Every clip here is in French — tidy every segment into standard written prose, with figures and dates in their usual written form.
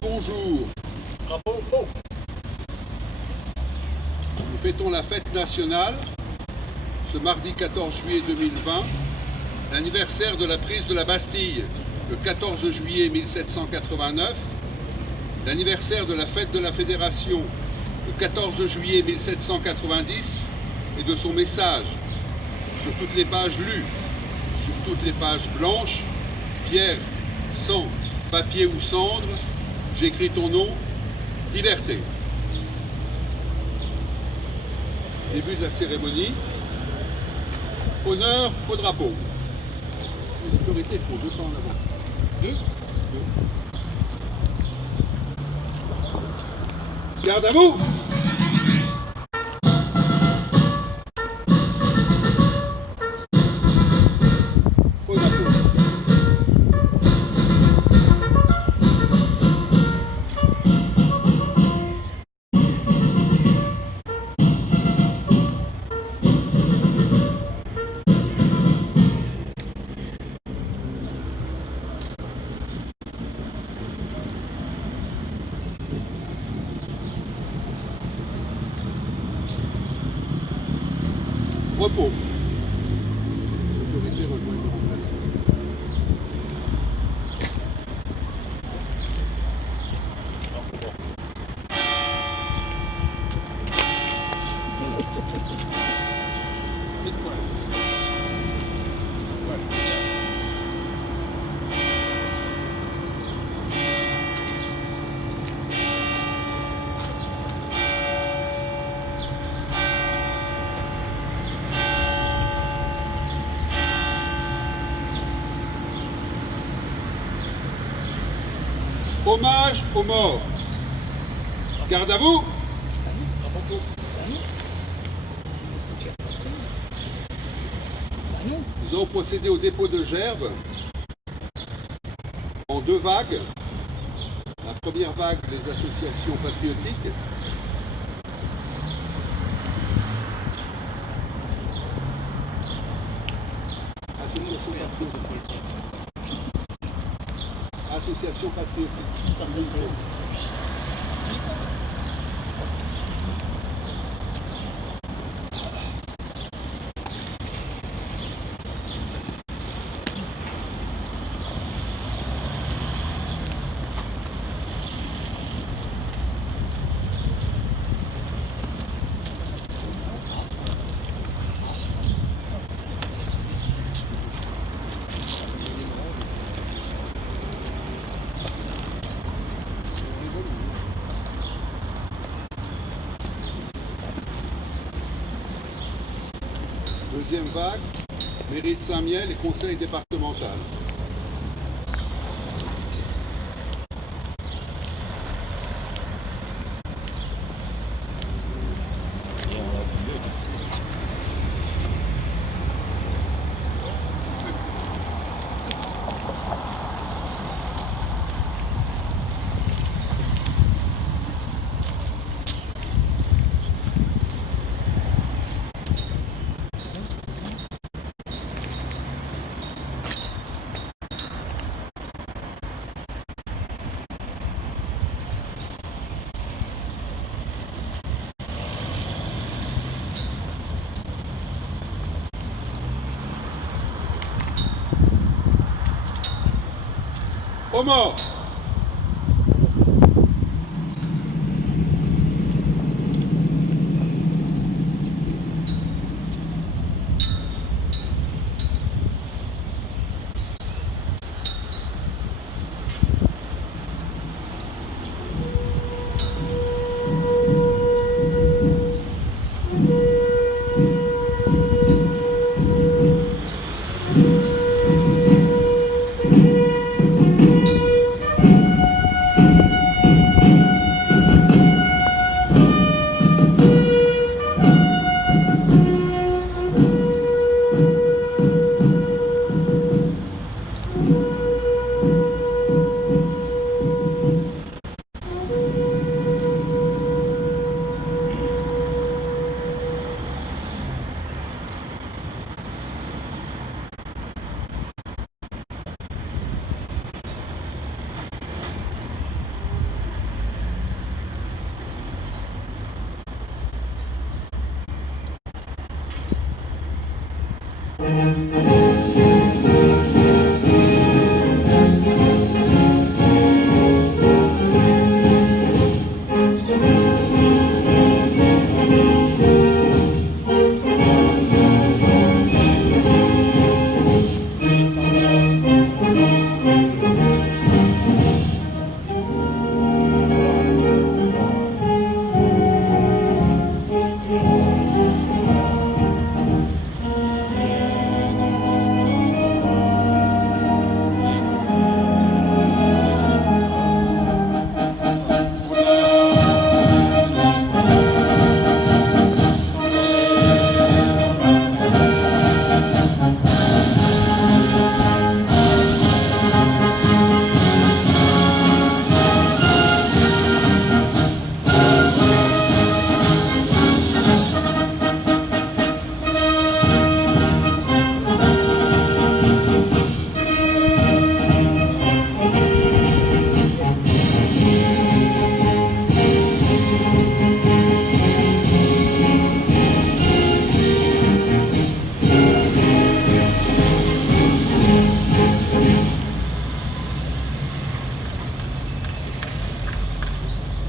Bonjour. Drapeau haut. Nous fêtons la fête nationale, ce mardi 14 juillet 2020, l'anniversaire de la prise de la Bastille, le 14 juillet 1789, l'anniversaire de la fête de la Fédération, le 14 juillet 1790, et de son message, sur toutes les pages lues, sur toutes les pages blanches, pierre, sang, papier ou cendre, j'écris ton nom, liberté. Début de la cérémonie. Honneur au drapeau. Les autorités font 2 pas en avant. 2. Garde à vous. Au drapeau. Repos. L'autorité rejoint le remplacement. Hommage aux morts. Garde à vous. Nous avons procédé au dépôt de gerbes en 2 vagues. La première vague des associations patriotiques. Association patriotique. Deuxième vague, mairie de Saint-Miel et conseil départemental. Aux morts.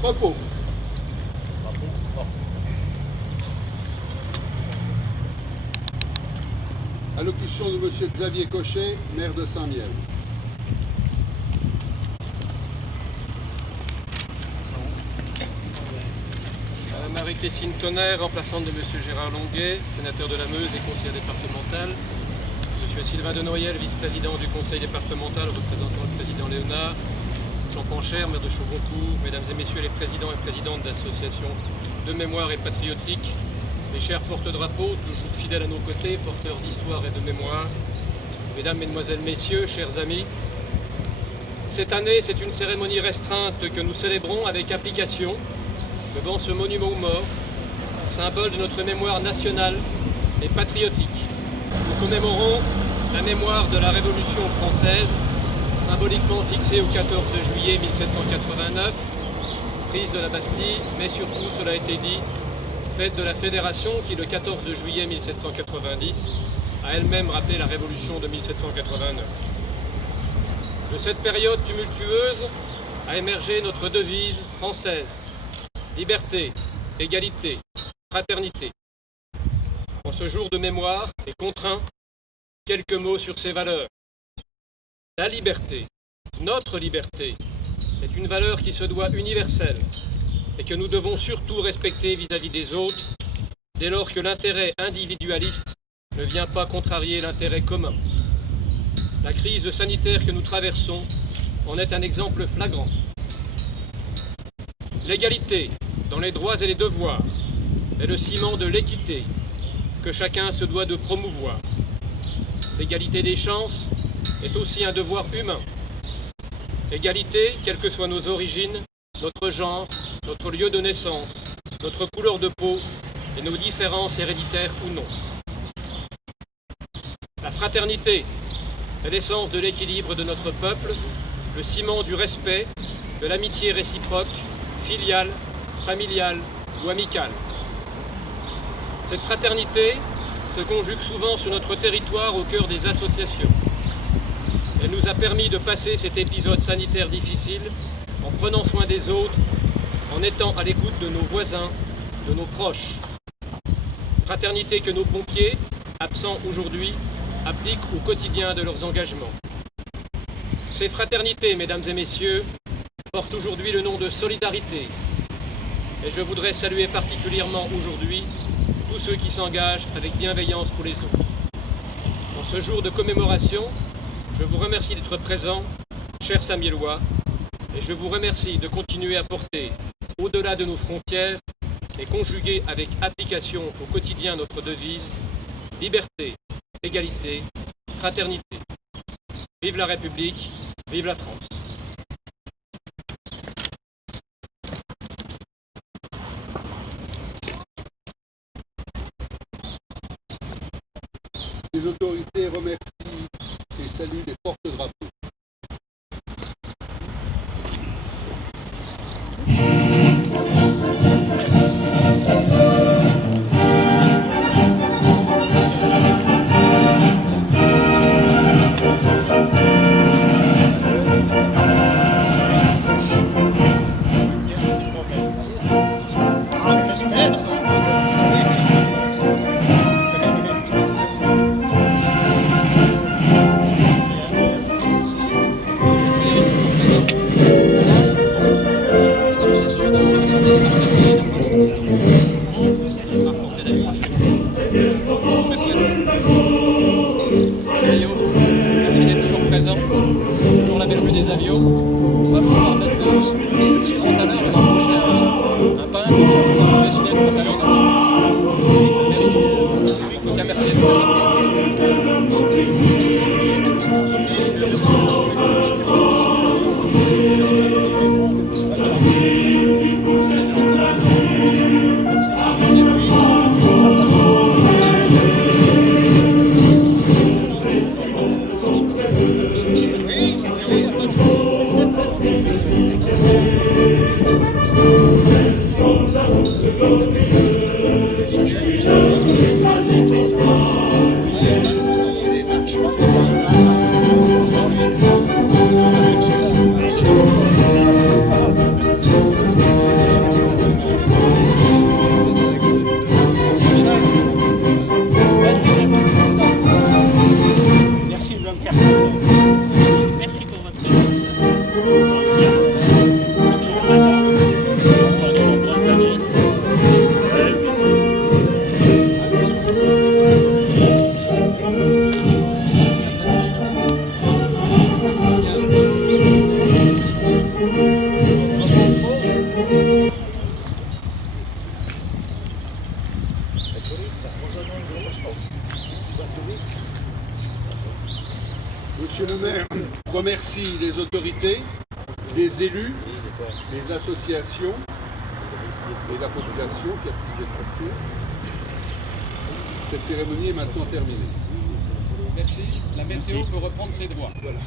Repos. Allocution de M. Xavier Cochet, maire de Saint-Miel. Madame Marie-Christine Tonnerre, remplaçante de M. Gérard Longuet, sénateur de la Meuse et conseiller départemental. M. Sylvain de Noyel, vice-président du conseil départemental, représentant le président Léonard. Jean Pancher, maire de Chaugoncourt, mesdames et messieurs les présidents et présidentes d'associations de mémoire et patriotique, mes chers porte-drapeaux, toujours fidèles à nos côtés, porteurs d'histoire et de mémoire, mesdames, mesdemoiselles, messieurs, chers amis, cette année, c'est une cérémonie restreinte que nous célébrons avec application devant ce monument aux morts, symbole de notre mémoire nationale et patriotique. Nous commémorons la mémoire de la Révolution française, symboliquement fixée au 14 juillet 1789, prise de la Bastille, mais surtout, cela a été dit, fête de la Fédération qui, le 14 juillet 1790, a elle-même rappelé la Révolution de 1789. De cette période tumultueuse a émergé notre devise française, liberté, égalité, fraternité. En ce jour de mémoire et contraint, quelques mots sur ces valeurs. La liberté, notre liberté, est une valeur qui se doit universelle et que nous devons surtout respecter vis-à-vis des autres, dès lors que l'intérêt individualiste ne vient pas contrarier l'intérêt commun. La crise sanitaire que nous traversons en est un exemple flagrant. L'égalité dans les droits et les devoirs est le ciment de l'équité que chacun se doit de promouvoir. L'égalité des chances est aussi un devoir humain. Égalité, quelles que soient nos origines, notre genre, notre lieu de naissance, notre couleur de peau et nos différences héréditaires ou non. La fraternité est l'essence de l'équilibre de notre peuple, le ciment du respect, de l'amitié réciproque, filiale, familiale ou amicale. Cette fraternité se conjugue souvent sur notre territoire au cœur des associations. Elle nous a permis de passer cet épisode sanitaire difficile en prenant soin des autres, en étant à l'écoute de nos voisins, de nos proches. Fraternité que nos pompiers, absents aujourd'hui, appliquent au quotidien de leurs engagements. Ces fraternités, mesdames et messieurs, portent aujourd'hui le nom de solidarité. Et je voudrais saluer particulièrement aujourd'hui tous ceux qui s'engagent avec bienveillance pour les autres. En ce jour de commémoration, je vous remercie d'être présents, chers Saint-Mielois, et je vous remercie de continuer à porter au-delà de nos frontières et conjuguer avec application au quotidien notre devise « Liberté, égalité, fraternité ». Vive la République, vive la France. Les autorités remercient et saluent les porte-drapeaux. Monsieur le maire remercie les autorités, les élus, les associations et la population qui a pu bien passer. Cette cérémonie est maintenant terminée. Merci. La météo peut reprendre ses droits. Voilà.